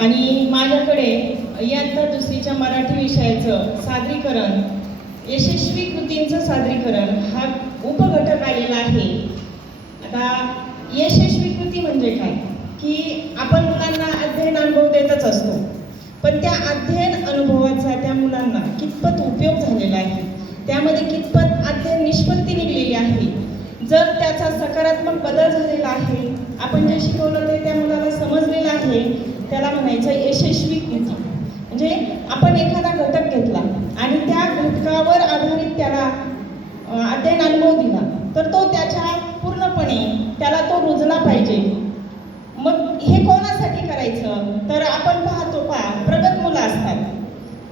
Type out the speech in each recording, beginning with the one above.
आणि माझ्याकडे इयत्ता दुसरीच्या मराठी विषयाचं सादरीकरण यशस्वी कृतींचं सादरीकरण हा उपघटक आलेला आहे. आता यशस्वी कृती म्हणजे काय? की आपण मुलांना अध्ययन अनुभव देतच असतो. पण त्या अध्ययन अनुभवाचा त्या मुलांना कितपत उपयोग झालेला आहे? त्यामध्ये कितपत अध्ययन निष्पत्ती निघलेली आहे? जर त्याचा सकारात्मक बदल झालेला आहे आपण जे शिकवलं ते त्या मुलाला समजलेलं आहे त्याला म्हणायचं यशस्वी कृती. म्हणजे आपण एखादा घटक घेतला आणि त्या घटकावर आधारित त्याला अध्ययन अनुभव दिला तर तो त्याच्या पूर्णपणे त्याला तो रुजला पाहिजे. मग हे कोणासाठी करायचं? तर आपण पाहतो पहा प्रगत मुलं असतात.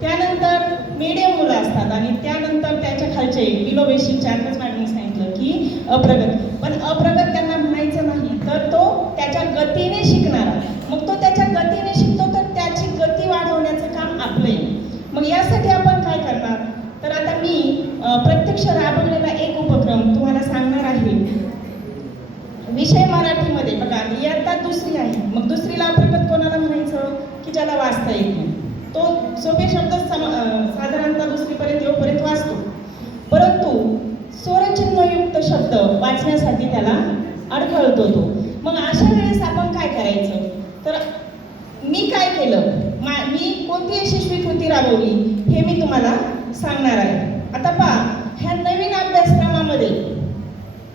त्यानंतर मीडियम मुलं असतात आणि त्यानंतर त्याच्या खालचे बिलो बेसिकचे आताच मॅडमने सांगितलं की अप्रगत. पण अप्रगत त्यांना म्हणायचं नाही तर तो त्याच्या गतीने शिकणारा मग तो त्याच्या गतीने शिकतो तर त्याची गती वाढवण्याचं काम आपलं आहे मग यासाठी आपण काय करणार तर आता मी प्रत्यक्ष राबवलेला एक उपक्रम तुम्हाला सांगणार आहे विषय मराठीमध्ये बघा इयत्ता दुसरी आहे. मग दुसरीला अप्रगत कोणाला म्हणायचं? की ज्याला वाचता येत नाही. तो सोपे शब्द सम साधारणतः दुसरीपर्यंत येऊपर्यंत वाचतो. परंतु स्वरचिन्हयुक्त शब्द वाचण्यासाठी त्याला अडखळतो तो. मग अशा वेळेस आपण काय करायचं? तर मी काय केलं? मा मी कोणती यशस्वी कृती राबवली हे मी तुम्हाला सांगणार आहे. आता पहा ह्या नवीन अभ्यासक्रमामध्ये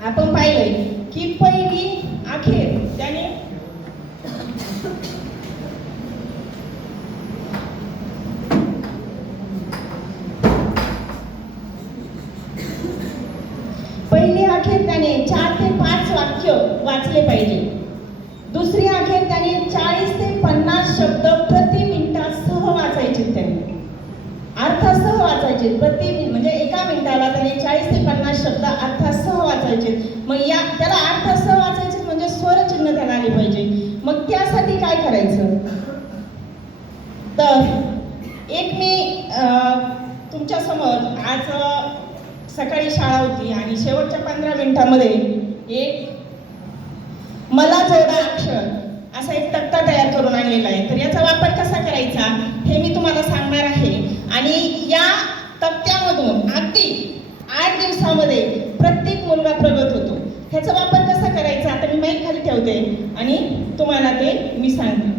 आपण पाहिलंय की पहिली अखेर. त्याने पहिली अखेर त्याने चार ते पाच वाक्य वाचले पाहिजे. दुसरी अखेर त्याने चाळीस ते पन्नास शब्द प्रति मिनिटासह वाचायचे त्याने. अर्थासह वाचायचे. प्रति म्हणजे एका मिनिटाला त्याने चाळीस ते पन्नास शब्द अर्थासह वाचायचे मग या त्याला अर्थासह वाचायचे म्हणजे स्वरचिन्ह त्याला आले पाहिजे मग त्यासाठी काय करायचं तर एक मी तुमच्यासमोर आज अ, सकाळी शाळा होती आणि शेवटच्या पंधरा मिनिटामध्ये एक मला जोडा अक्षर असा एक तक्ता तयार करून आणलेला आहे. तर याचा वापर कसा करायचा हे मी तुम्हाला सांगणार आहे. आणि या तक्त्यामधून अगदी आठ दिवसामध्ये प्रत्येक मुलगा प्रगत होतो ह्याचा वापर कसा करायचा आता मी माईक खाली ठेवते आणि तुम्हाला ते मी सांगते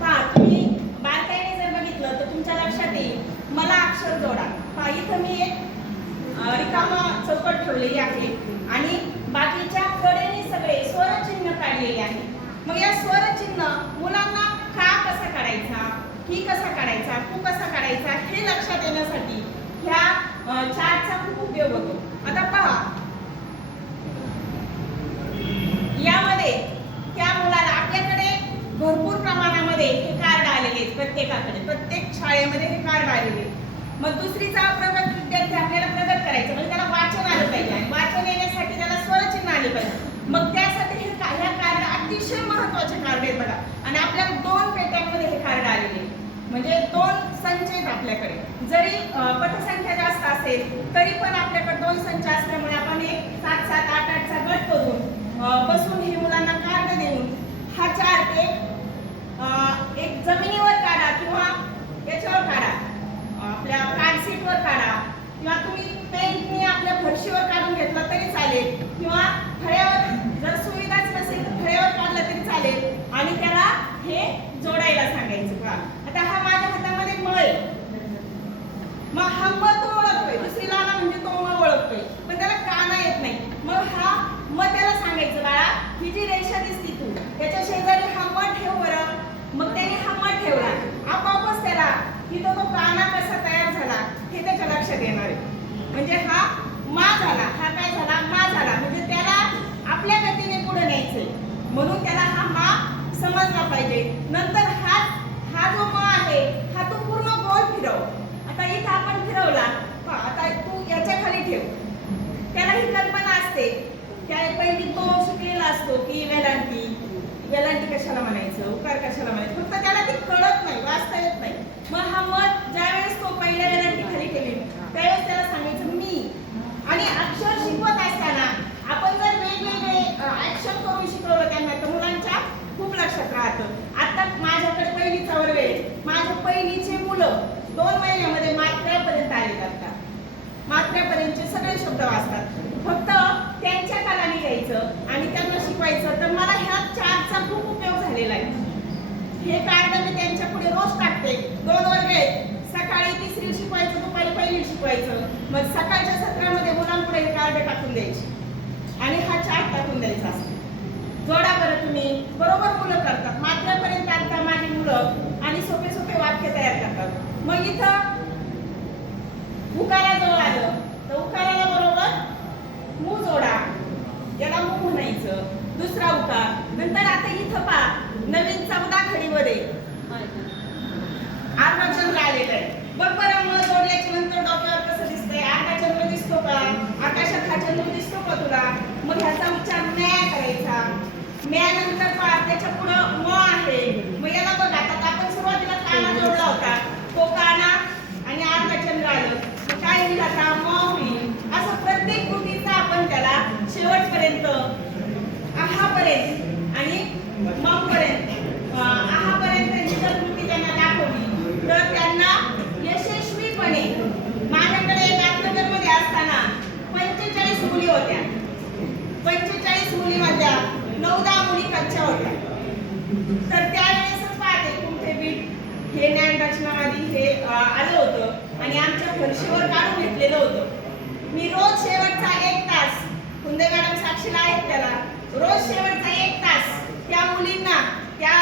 पहा तुम्ही बारकाईने जर बघितलं तर तुमच्या लक्षात येईल मला अक्षर जोडा पहा इथं मी एक अं, रिकामा चौकट ठेवलेली आहे आणि बाकीच्या कडेने सगळे स्वरचिन्ह काढलेले आहे मग या स्वरचिन्ह मुलांना का कसा काढायचा की कसा काढायचा कू कसा काढायचा हे लक्षात येण्यासाठी ह्या अं, चार्टचा खूप उपयोग होतो आता पहा. यामध्ये त्या मुलाला आपल्याकडे भरपूर प्रमाणामध्ये हे कार्ड आलेले आहेत प्रत्येकाकडे. प्रत्येक शाळेमध्ये हे कार्ड आलेले आहेत. मग दुसरीचा प्रगत विद्यार्थी आपल्याला प्रगत करायचं. म्हणजे त्याला वाचन आलं पाहिजे आणि वाचन येण्यासाठी त्याला स्वरचिन्ह आले पाहिजे. मग त्यासाठी हे ह्या कार्ड अतिशय महत्त्वाचे कार्ड आहेत बघा. आणि आपल्या दोन पेट्यांमध्ये हे कार्ड आलेले म्हणजे दोन संच आहेत आपल्याकडे. जरी अं, पटसंख्या जास्त असेल तरी पण आपल्याकडे दोन संच असल्यामुळे आपण एक सात सात आठ आठचा गट करून बसून हे मुलांना कार्ड देऊन हा चार्ट एक ठेव. त्याला ही कल्पना असते. त्या पहिली तो शिकलेला असतो की वेलांटी वेलांटी कशाला म्हणायचं? उकार कशाला म्हणायचं? फक्त त्याला ती कळत नाही वाचता येत नाही. मग हा मत ज्यावेळेस तो पहिल्या वेलांटी खाली ठेवी त्यावेळेस त्याला सांगायचं मी आणि अक्षर शिकवत असताना आपण जर वेगवेगळे ऍक्शन करून शिकवलं त्यांना तर मुलांच्या खूप लक्षात राहतं. आता माझ्याकडे पहिलीचा वर्ग आहे. माझ्या पहिलीचे मुलं दोन महिन्यामध्ये आपल्यापर्यंतचे सगळे शब्द वाचतात. फक्त त्यांच्या कानाने घ्यायचं आणि त्यांना शिकवायचं. तर मला ह्या चार्टचा खूप उपयोग झालेला आहे. हे कार्ड मी त्यांच्या पुढे रोज टाकते दोन वर्ग आहेत सकाळी तिसरी शिकवायचं दुपारी पहिली शिकवायचं. मग सकाळच्या सत्रामध्ये मुलांपुढे हे कार्ड टाकून द्यायचे. आणि हा चार्ट टाकून द्यायचा असतो. जोडा बरं तुम्ही. बरोबर दुसरा उकार नंतर आता इथं पा नवीन चौदा खडीमध्ये अर्धाचंद्र आलेलं आहे. बघ बरं मुलं जोडल्याच्या नंतर डोक्यावर कसं दिसतंय? अर्धाचंद्र दिसतो का? आकाशात हा चंद्र दिसतो का तुला? मग ह्याचा उच्चार म्या करायचा. म्या नंतर पा त्याच्या पुढं म आहे. मग याला बघ आता आपण सुरुवातीला काना जोडला होता. तो काना आणि अर्धाचंद्र आलं काय होईल आता म होईल असं प्रत्येक कृतीचा आपण त्याला शेवटपर्यंत आहापर्यंत आणि मग पर्यंत आहापर्यंत जर कृती त्यांना दाखवली तर त्यांना यशस्वीपणे माझ्याकडे नागनगरमध्ये असताना पंचेचाळीस मुली होत्या. पंचेचाळीस मुलीमधल्या नऊ दहा मुली कच्च्या होत्या. तर त्यावेळेस पाहते कुठे बीट हे ज्ञान रचनावादी हे आलं होतं आणि आमच्या फरशीवर काढून घेतलेलं होतं. मी रोज शेवटचा एक तास कुंदे मॅडम साक्षीला आहेत त्याला रोज शेवटचा एक तास त्या मुलींना त्या